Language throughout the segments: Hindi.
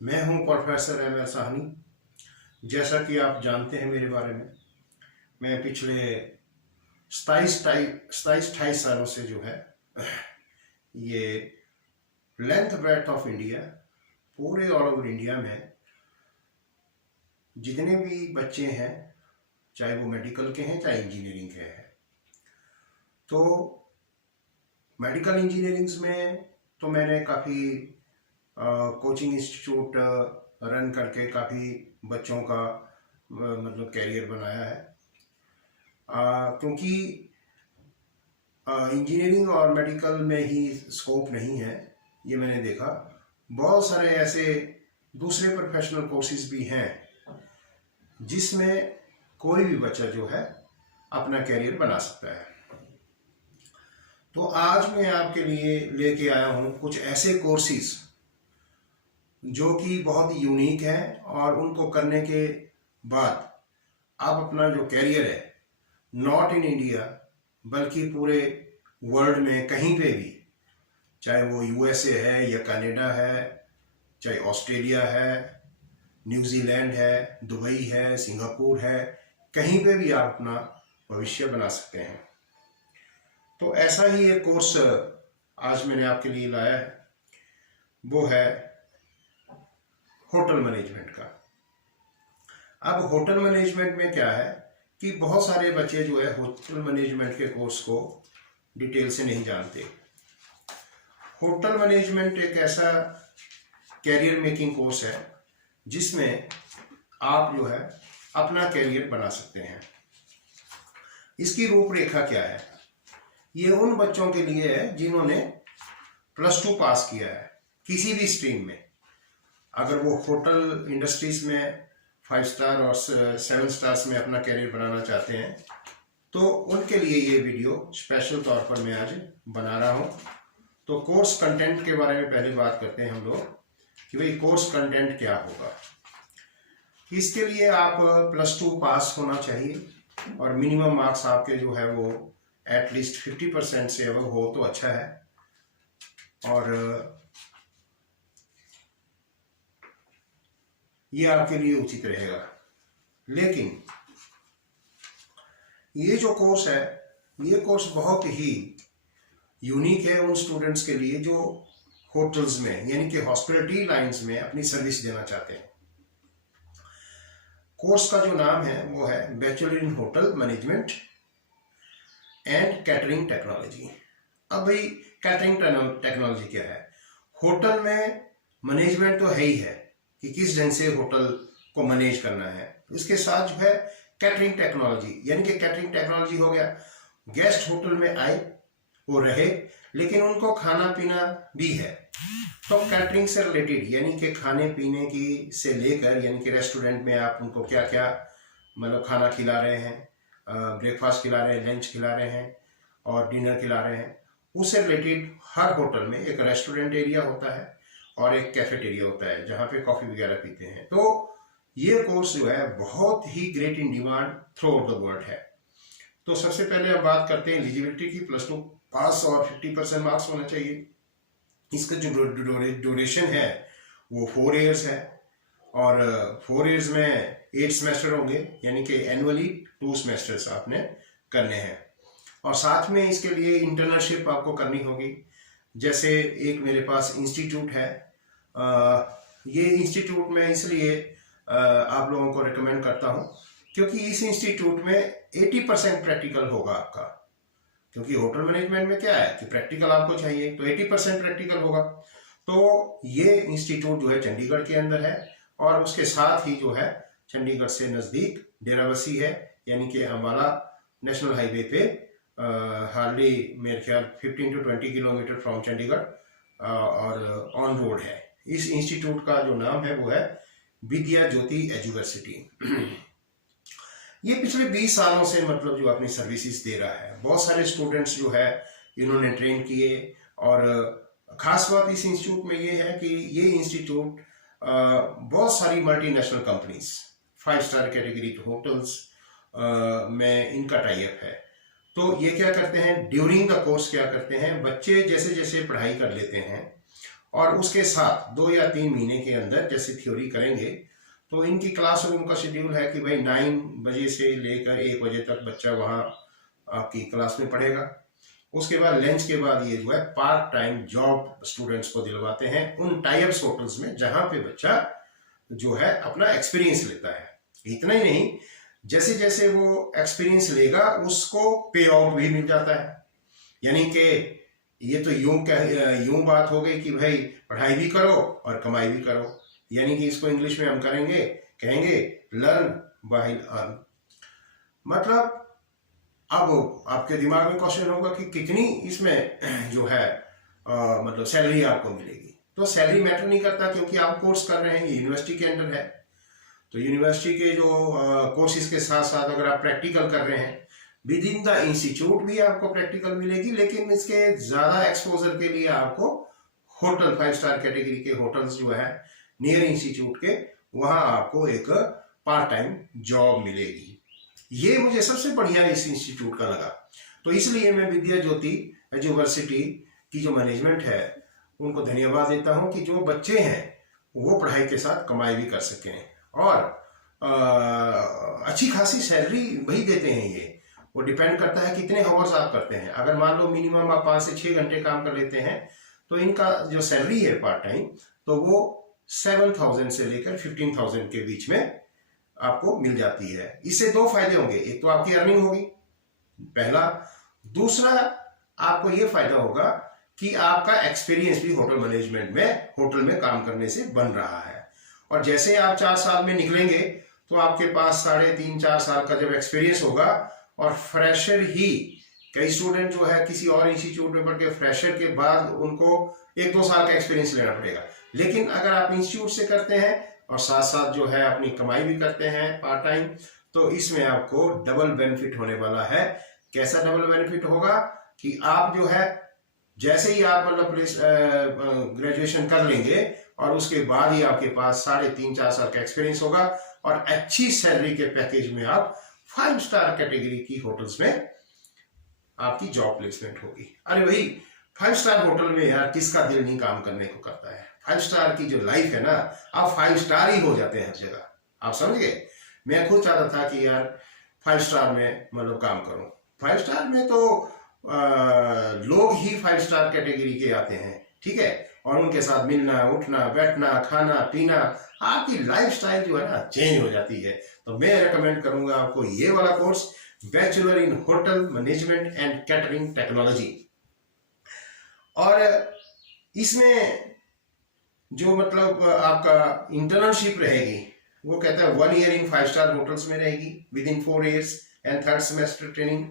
मैं हूं प्रोफेसर एम एल साहनी। जैसा कि आप जानते हैं मेरे बारे में, मैं पिछले 27-28 सालों से जो है ये लेंथ ब्रेड्थ ऑफ इंडिया, पूरे ऑल ओवर इंडिया में जितने भी बच्चे हैं, चाहे वो मेडिकल के हैं चाहे इंजीनियरिंग के हैं, तो मेडिकल इंजीनियरिंग्स में तो मैंने काफ़ी कोचिंग इंस्टीट्यूट रन करके काफ़ी बच्चों का मतलब कैरियर बनाया है। क्योंकि इंजीनियरिंग और मेडिकल में ही स्कोप नहीं है, ये मैंने देखा। बहुत सारे ऐसे दूसरे प्रोफेशनल कोर्सेज भी हैं जिसमें कोई भी बच्चा जो है अपना कैरियर बना सकता है। तो आज मैं आपके लिए लेके आया हूँ कुछ ऐसे कोर्सेज जो कि बहुत यूनिक है, और उनको करने के बाद आप अपना जो कैरियर है, नॉट इन इंडिया बल्कि पूरे वर्ल्ड में कहीं पे भी, चाहे वो यूएसए है या कनाडा है, चाहे ऑस्ट्रेलिया है, न्यूजीलैंड है, दुबई है, सिंगापुर है, कहीं पे भी आप अपना भविष्य बना सकते हैं। तो ऐसा ही एक कोर्स आज मैंने आपके लिए लाया है, वो है होटल मैनेजमेंट का। अब होटल मैनेजमेंट में क्या है कि बहुत सारे बच्चे जो है होटल मैनेजमेंट के कोर्स को डिटेल से नहीं जानते। होटल मैनेजमेंट एक ऐसा कैरियर मेकिंग कोर्स है जिसमें आप जो है अपना कैरियर बना सकते हैं। इसकी रूपरेखा क्या है? ये उन बच्चों के लिए है जिन्होंने +2 पास किया है किसी भी स्ट्रीम में। अगर वो होटल इंडस्ट्रीज में 5 स्टार और 7 स्टार्स में अपना कैरियर बनाना चाहते हैं, तो उनके लिए ये वीडियो स्पेशल तौर पर मैं आज बना रहा हूँ। तो कोर्स कंटेंट के बारे में पहले बात करते हैं हम लोग कि भाई कोर्स कंटेंट क्या होगा। इसके लिए आप +2 पास होना चाहिए और मिनिमम मार्क्स आपके जो है वो एटलीस्ट 50% से अबव हो तो अच्छा है। और ये आपके लिए उचित रहेगा। लेकिन ये जो कोर्स है, ये कोर्स बहुत ही यूनिक है उन स्टूडेंट्स के लिए जो होटल्स में यानी कि हॉस्पिटलिटी लाइंस में अपनी सर्विस देना चाहते हैं। कोर्स का जो नाम है वो है bachelor in hotel management and catering technology. अब भाई कैटरिंग टेक्नोलॉजी क्या है? होटल में मैनेजमेंट तो है ही है कि किस ढंग से होटल को मैनेज करना है, इसके साथ जो है कैटरिंग टेक्नोलॉजी, यानी कि कैटरिंग टेक्नोलॉजी हो गया गेस्ट होटल में आए, वो रहे, लेकिन उनको खाना पीना भी है। तो कैटरिंग से रिलेटेड यानी कि खाने पीने की से लेकर, यानी कि रेस्टोरेंट में आप उनको क्या क्या मतलब खाना खिला रहे हैं, ब्रेकफास्ट खिला रहे हैं, लंच खिला रहे हैं और डिनर खिला रहे हैं, उससे रिलेटेड हर होटल में एक रेस्टोरेंट एरिया होता है और एक कैफेटेरिया होता है जहाँ पे कॉफ़ी वगैरह पीते हैं। तो ये कोर्स जो है बहुत ही great in demand throughout the world है। तो सबसे पहले अब बात करते हैं एलिजिबिलिटी की। +2 पास और 50% मार्क्स होना चाहिए। इसका जो ड्यूरेशन है वो 4 इयर्स है और 4 इयर्स में 8 सेमेस्टर होंगे, यानी कि एनुअली 2 सेमेस्टर्स आपने करने हैं। और साथ में इसके लिए इंटर्नशिप आपको करनी होगी। जैसे एक मेरे पास इंस्टीट्यूट है, ये इंस्टीट्यूट में इसलिए आप लोगों को रिकमेंड करता हूँ क्योंकि इस इंस्टीट्यूट में 80% प्रैक्टिकल होगा आपका। क्योंकि होटल मैनेजमेंट में क्या है कि प्रैक्टिकल आपको चाहिए, तो 80% प्रैक्टिकल होगा। तो ये इंस्टीट्यूट जो है चंडीगढ़ के अंदर है और उसके साथ ही जो है चंडीगढ़ से नज़दीक डेराबस्सी है, यानी कि अम्बाला नेशनल हाईवे पे हार्डली मेरे ख्याल 15 to 20 किलोमीटर फ्रॉम चंडीगढ़ और ऑन रोड है। इस इंस्टीट्यूट का जो नाम है वो है विद्या ज्योति एजुवर्सिटी। ये पिछले 20 सालों से मतलब जो अपनी सर्विसेज दे रहा है। बहुत सारे स्टूडेंट्स जो है इन्होंने ट्रेन किए, और खास बात इस इंस्टीट्यूट में ये है कि ये इंस्टीट्यूट बहुत सारी multinational companies, 5 star category hotels में इनका टाई अप है। तो ये क्या करते हैं ड्यूरिंग द कोर्स, क्या करते हैं बच्चे जैसे जैसे पढ़ाई कर लेते हैं और उसके साथ 2 या 3 महीने के अंदर जैसे थ्योरी करेंगे तो इनकी क्लासरूम का शेड्यूल है कि भाई 9 बजे से लेकर 1 बजे तक बच्चा वहाँ आपकी क्लास में पढ़ेगा। उसके बाद लंच के बाद ये जो है पार्ट टाइम जॉब स्टूडेंट्स को दिलवाते हैं उन टाइप्स होटल्स में जहां पे बच्चा जो है अपना एक्सपीरियंस लेता है। इतना ही नहीं, जैसे जैसे वो एक्सपीरियंस लेगा उसको पे आउट भी मिल जाता है। यानी कि ये तो यूं बात हो गई कि भाई पढ़ाई भी करो और कमाई भी करो। यानी कि इसको इंग्लिश में हम कहेंगे लर्न व्हाइल अर्न। मतलब अब आपके दिमाग में क्वेश्चन होगा कि कितनी इसमें जो है मतलब सैलरी आपको मिलेगी। तो सैलरी मैटर नहीं करता, क्योंकि आप कोर्स कर रहे हैं, ये यूनिवर्सिटी के अंडर है। तो यूनिवर्सिटी के जो कोर्सेज के साथ साथ अगर आप प्रैक्टिकल कर रहे हैं विद इन द इंस्टीट्यूट भी आपको प्रैक्टिकल मिलेगी, लेकिन इसके ज्यादा एक्सपोजर के लिए आपको होटल 5 स्टार कैटेगरी के होटल्स जो है नियर इंस्टीट्यूट के, वहां आपको एक पार्ट टाइम जॉब मिलेगी। ये मुझे सबसे बढ़िया इस इंस्टीट्यूट का लगा। तो इसलिए मैं विद्या ज्योति यूनिवर्सिटी की जो मैनेजमेंट है उनको धन्यवाद देता हूं कि जो बच्चे हैं वो पढ़ाई के साथ कमाई भी कर सकें और अच्छी खासी सैलरी वही देते हैं। ये वो डिपेंड करता है कितने आवर्स आप करते हैं। अगर मान लो मिनिमम आप 5 से 6 घंटे काम कर लेते हैं तो इनका जो सैलरी है पार्ट टाइम तो वो 7,000 से लेकर 15,000 के बीच में आपको मिल जाती है। इससे 2 फायदे होंगे, एक तो आपकी अर्निंग होगी पहला, दूसरा आपको ये फायदा होगा कि आपका एक्सपीरियंस भी होटल मैनेजमेंट में होटल में काम करने से बन रहा है। और जैसे आप 4 साल में निकलेंगे तो आपके पास 3.5-4 साल का जब एक्सपीरियंस होगा और फ्रेशर ही कई स्टूडेंट जो है किसी और इंस्टीट्यूट में पढ़ के फ्रेशर के बाद उनको 1-2 साल का एक्सपीरियंस लेना पड़ेगा। लेकिन अगर आप इंस्टीट्यूट से करते हैं और साथ साथ जो है अपनी कमाई भी करते हैं पार्ट टाइम, तो इसमें आपको डबल बेनिफिट होने वाला है। कैसा डबल बेनिफिट होगा कि आप जो है जैसे ही आप मतलब ग्रेजुएशन कर लेंगे और उसके बाद ही आपके पास 3.5-4 साल का एक्सपीरियंस होगा और अच्छी सैलरी के पैकेज में आप 5 स्टार कैटेगरी की होटल्स में आपकी जॉब प्लेसमेंट होगी। अरे भाई 5 स्टार होटल में यार किसका दिल नहीं काम करने को करता है। 5 स्टार की जो लाइफ है ना, आप 5 स्टार ही हो जाते हैं हर जगह। आप समझ गए। मैं खुद चाहता था कि यार 5 स्टार में मतलब काम करूं। 5 स्टार में तो लोग ही 5 स्टार कैटेगरी के आते हैं, ठीक है, और उनके साथ मिलना उठना बैठना खाना पीना, आपकी लाइफस्टाइल जो है ना चेंज हो जाती है। तो मैं रेकमेंड करूंगा आपको ये वाला course, bachelor in hotel management and catering technology. और इसमें जो मतलब आपका इंटर्नशिप रहेगी वो कहता है 1 ईयर इन 5 स्टार होटल्स में रहेगी with in 4 years and 3rd semester training,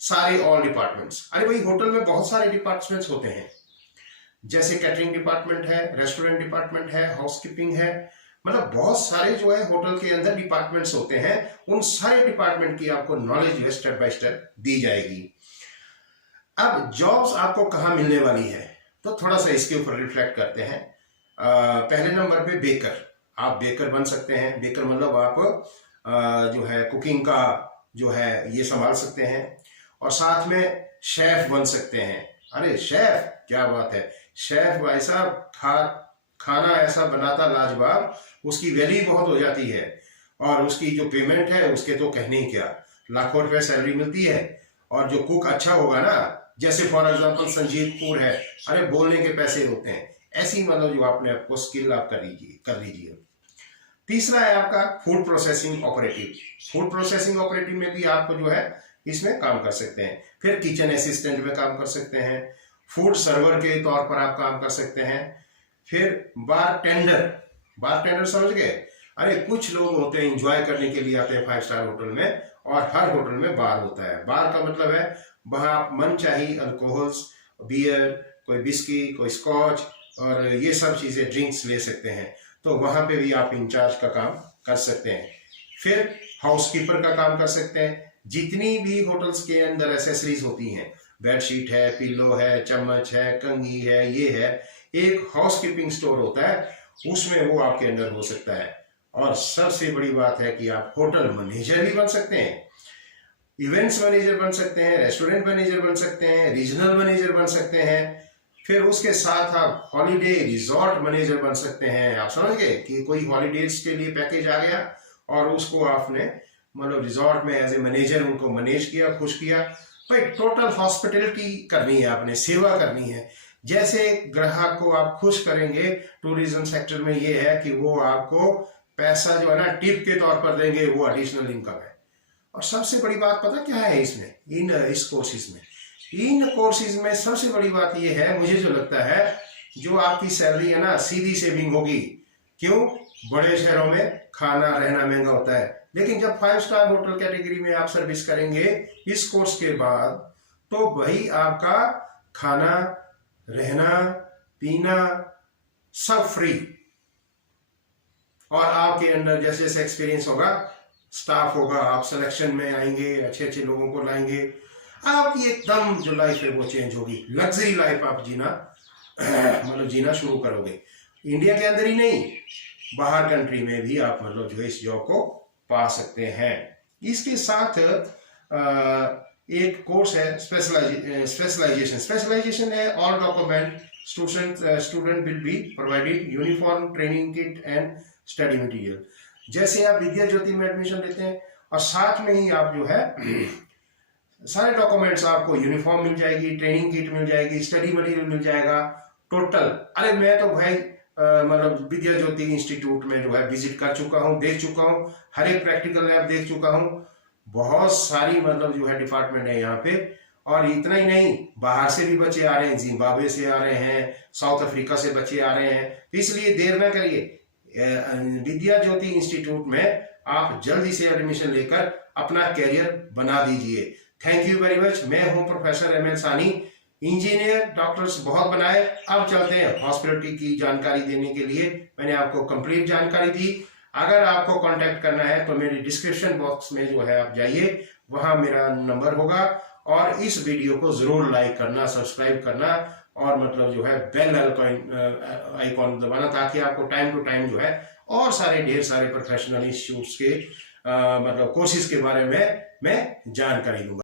सारे ऑल डिपार्टमेंट्स। अरे भाई होटल में बहुत सारे डिपार्टमेंट्स होते हैं, जैसे कैटरिंग डिपार्टमेंट है, रेस्टोरेंट डिपार्टमेंट है, हाउसकीपिंग है, मतलब बहुत सारे जो है होटल के अंदर डिपार्टमेंट्स होते हैं। उन सारे डिपार्टमेंट की आपको नॉलेज जो है स्टेप बाय स्टेप दी जाएगी। अब जॉब्स आपको कहाँ मिलने वाली है तो थोड़ा सा इसके ऊपर रिफ्लेक्ट करते हैं। पहले नंबर पे बेकर, आप बेकर बन सकते हैं। बेकर मतलब आप जो है कुकिंग का जो है ये संभाल सकते हैं और साथ में शेफ बन सकते हैं। अरे शेफ क्या बात है, शेफ ऐसा खाना ऐसा बनाता लाजवाब, उसकी वैल्यू बहुत हो जाती है और उसकी जो पेमेंट है उसके तो कहने ही क्या, लाखों रुपए सैलरी मिलती है। और जो कुक अच्छा होगा ना, जैसे फॉर एग्जांपल संजीव कपूर है, अरे बोलने के पैसे होते हैं, ऐसी मतलब जो आपने आपको स्किल आप कर लीजिए। तीसरा है आपका food processing operative. Food processing operative में भी आप जो है इसमें काम कर सकते हैं। फिर किचन असिस्टेंट में काम कर सकते हैं, फूड सर्वर के तौर पर आप काम कर सकते हैं। फिर बार टेंडर समझ गए। अरे कुछ लोग होते हैं एंजॉय करने के लिए आते हैं 5 स्टार होटल में, और हर होटल में बार होता है। बार का मतलब है वहां आप मन चाहिए अल्कोहल्स, बियर, कोई बिस्की, कोई स्कॉच और ये सब चीजें ड्रिंक्स ले सकते हैं। तो वहां पे भी आप इंचार्ज का काम कर सकते हैं। फिर हाउसकीपर का काम कर सकते हैं। जितनी भी होटल्स के अंदर एसेसरीज होती हैं, बेडशीट है, पिल्लो है, चम्मच है, कंघी है, ये है, एक हाउसकीपिंग स्टोर होता है, उसमें वो आपके अंदर हो सकता है। और सबसे बड़ी बात है कि आप होटल मैनेजर भी बन सकते हैं, इवेंट्स मैनेजर बन सकते हैं, रेस्टोरेंट मैनेजर बन सकते हैं, रीजनल मैनेजर बन सकते हैं। फिर उसके साथ आप हॉलीडे रिजॉर्ट मैनेजर बन सकते हैं। आप समझ गए कि कोई हॉलीडेज के लिए पैकेज आ गया और उसको आपने मतलब रिजॉर्ट में एज ए मैनेजर उनको मैनेज किया, खुश किया। भाई टोटल हॉस्पिटलिटी करनी है, आपने सेवा करनी है। जैसे ग्राहक को आप खुश करेंगे, टूरिज्म सेक्टर में ये है कि वो आपको पैसा जो है ना टिप के तौर पर देंगे, वो एडिशनल इनकम है। और सबसे बड़ी बात पता क्या है इसमें, इस कोर्सेज में, इन कोर्सेज में सबसे बड़ी बात ये है, मुझे जो लगता है, जो आपकी सैलरी है ना सीधी सेविंग होगी। क्यों? बड़े शहरों में खाना रहना महंगा होता है, लेकिन जब 5 स्टार होटल कैटेगरी में आप सर्विस करेंगे इस कोर्स के बाद, तो भाई आपका खाना रहना पीना सब फ्री। और आपके अंदर जैसे जैसे एक्सपीरियंस होगा, स्टाफ होगा, आप सिलेक्शन में आएंगे, अच्छे अच्छे लोगों को लाएंगे, आपकी एकदम जो लाइफ है वो चेंज होगी। लग्जरी लाइफ आप जीना मतलब जीना शुरू करोगे। इंडिया के अंदर ही नहीं, बाहर कंट्री में भी आप मतलब जो इस जॉब को पा सकते हैं। इसके साथ एक कोर्स है स्पेशलाइजेशन है। All document student will be provided uniform training kit and study material. जैसे आप विद्या ज्योति में एडमिशन लेते हैं और साथ में ही आप जो है सारे डॉक्यूमेंट्स, आपको यूनिफॉर्म मिल जाएगी, ट्रेनिंग किट मिल जाएगी, स्टडी मटेरियल मिल जाएगा टोटल। अरे मैं तो भाई मतलब विद्या ज्योति इंस्टीट्यूट में जो है विजिट कर चुका हूँ, देख चुका हूँ, हर एक प्रैक्टिकल लैब देख चुका हूँ। बहुत सारी मतलब जो है डिपार्टमेंट है यहाँ पे। और इतना ही नहीं, बाहर से भी बच्चे आ रहे हैं, जिम्बाब्वे से आ रहे हैं, साउथ अफ्रीका से बच्चे आ रहे हैं। तो इसलिए देर ना करिए, विद्या ज्योति इंस्टीट्यूट में आप जल्दी से एडमिशन लेकर अपना कैरियर बना दीजिए। Thank you very much. मैं हूं प्रोफेसर एम एल सानी। इंजीनियर डॉक्टर्स बहुत बनाए, अब चलते हैं हॉस्पिटलिटी की जानकारी देने के लिए। मैंने आपको कंप्लीट जानकारी दी। अगर आपको कांटेक्ट करना है तो मेरे डिस्क्रिप्शन बॉक्स में जो है आप जाइए, वहां मेरा नंबर होगा। और इस वीडियो को जरूर लाइक करना, सब्सक्राइब करना और मतलब जो है बेल आइकॉन दबाना, ताकि आपको टाइम टू टाइम जो है और सारे ढेर सारे प्रोफेशनल इंस्टीट्यूट्स के मतलब कोर्सेज के बारे में मैं जानकारी दूंगा।